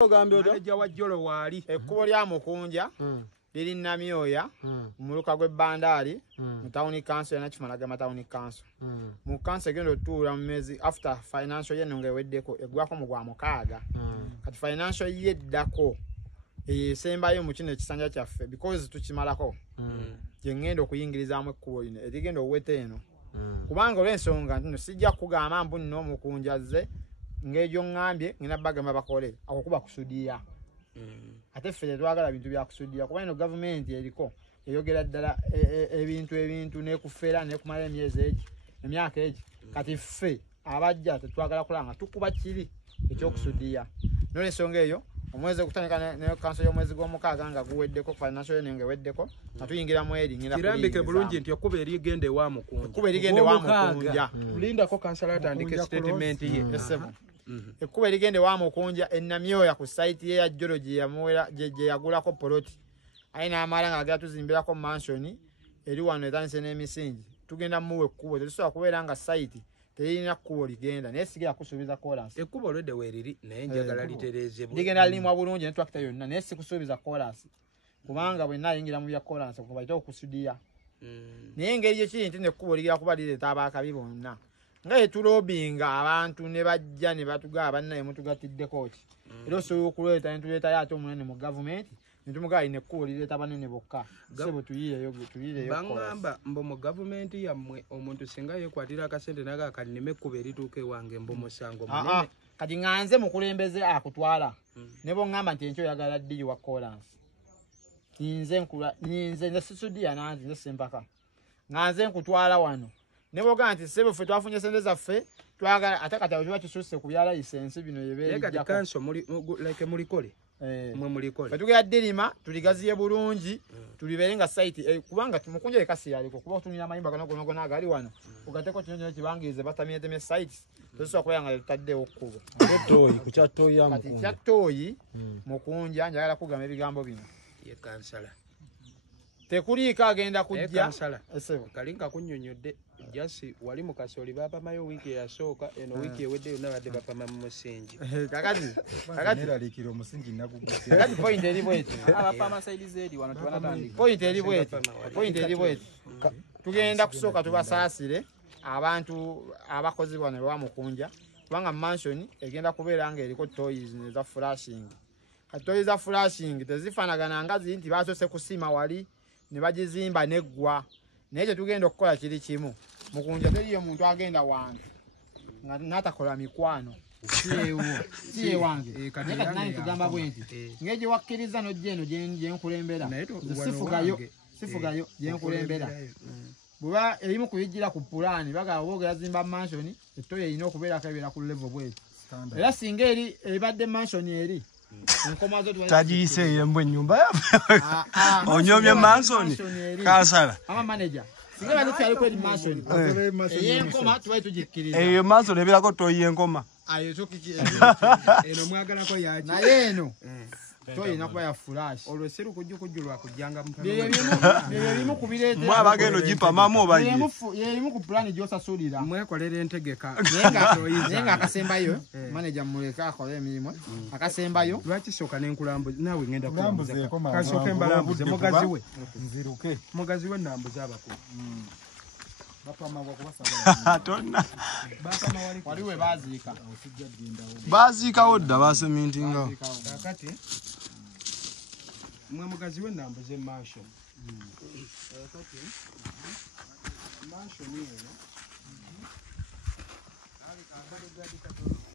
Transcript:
Manager wa Jolo wali ekkubo lya Mukunja liri Namyoya muluka gw'ebbandaali mu town council na Kimalaga town council mu council gendo tuula mu mezi after financial year nga eweddeko eggwako mu gwa mukaaga kati financial year eddako esembayo mu kino ekisanja kyaffe because tukimalako gye ngenda okuyingirizaamu ekkubo lino erigenda owete eno kubanga olw'ensonga ntino sijja kugamba mbu nno Mukunja zze ng'egyo ngambye ngina bagamba bakole ako kuba kusudiya ate ffe twagala bintu bya kusudiya kuba ino government eriko eyogera ddala ebintu nekufera nekumala emyaka egi kati ffe abajja tetwagala kulanga tukuba kiri ekyokusudiya n'olw'ensonga eyo omwezi okutandika ne council y'omwezi gw'omukaaga nga guweddeko financial year nga eweddeko natuyingira mu eri ngenda kirambike bulungi nti okuba erigende wa Mukunja kuba erigende wa Mukunja lindako council atandike statement ye ekkuba erigende wa Mukunja Namyoya ku site ye ya Jolo gye yagulako poloti ayina amala nga agera tuzimbirako mansion eri wano etandise n'emisingi tugenda muwe ekkubo tetusobola kubeera nga site terina kkubo ligenda naye sigira kusuubiza chorus ekkubo lwedde weeriri naye njagala litereezebwe ligenda lirimwa bulungi ne twakita yonna naye sikusuubiza chorus kubanga bwe nayingira mu bya chorus kuba ite okusudiya naye engeri gyekiri nti nekkubo ligira kuba lireeta abaakabi bonna nga yetulobinga abantu ne bajja ne batugaba bannaye mutugattiddeko ki era osobola okuleeta ne tuleetayo ate omunene mu gavumenti ne tumugaa ine ekkubo lireeta banene bokka sebo tuyireyo bangamba mbo mu gavumenti yammwe omuntu singa yekwatira akasente naga kanime ekkubo erituuka ewange mbo musango munene kati nganze mukulembeze akutwala ne bongamba nti enkyo oyagala ddiri wa chorus nyinze nesisudiya nanzi nesempaka nganze nkutwala wano ne boga nti sebo ffe twafunye sente zaffe twagala ate kati awo kisusse ku bya license bino yebeera kati kanso mulikole mwe mulikole batugera Dirima tuligaziye bulungi tulibeere nga site kubanga Mukunja ekasi yaliko kuba tunira amayimba gano agali wano ugateko kino kibangirize batamyeteme site tusobola kubeera nga tutaddewo ekkubo kati kyatooyi Mukunja njagala kugamba ebigambo bino ye kansala tekuliiko agenda kujja kalinga kunnyonnyodde jasi wali mu Kasoli bapamayo wiiki eyasooka eno wiiki ewedde yonna badde bapama mu musingi kakati point eri bweti point eri bweti tugenda kusooka tubasaasire abantu abakozi bano ewa Mukunja kubanga mansion egenda kubeera nga eriko toys neza flashing kati toys za flashing tezifaanagana nga ziri nti basoose kusiima wali ne bagizimba neggwa naye kye tugenda okukola kiri kimu Mukunja teriyo muntu agenda wange nga natakola mikwano siye wange naye kati nani tugamba bwenti ng'egye wakkiriza nojja eno gyenkulembera sifugayo gyenkulembera bweba erimu kuyijjira ku pulaani bagaba boogera zimba mansion ettoyo erina okubeerako ebeera ku level bweti era singa eri ebadde mansion eri tajiyise yembwe ennyumba yaffe onyomye mansoni kansala ama manager singa bano kyali kwedi mansion eyenkoma tubaye tugikkiriza eyo mansoni ebirako toyi enkoma ayo tukiki eno mwagalako yaaki naye eno toyina kuba ya flash olwo seru kujjulwa kujjanga bimu kubireeta mwe abagendo gipamamu obaye yerimu ku plan gyosasulira mwekolera entegeka naye nga akasembayo manager muleka akole emirimu akasembayo lwaki soka nenkulambuza naawe ngenda kulambuza kasooka embalambuze mugazi we nziruke mugazi we nambuza abakulu tonna waliwe baziikawo dda basemintingawo kakati mwe mugazi we nambuze mansion mansion eno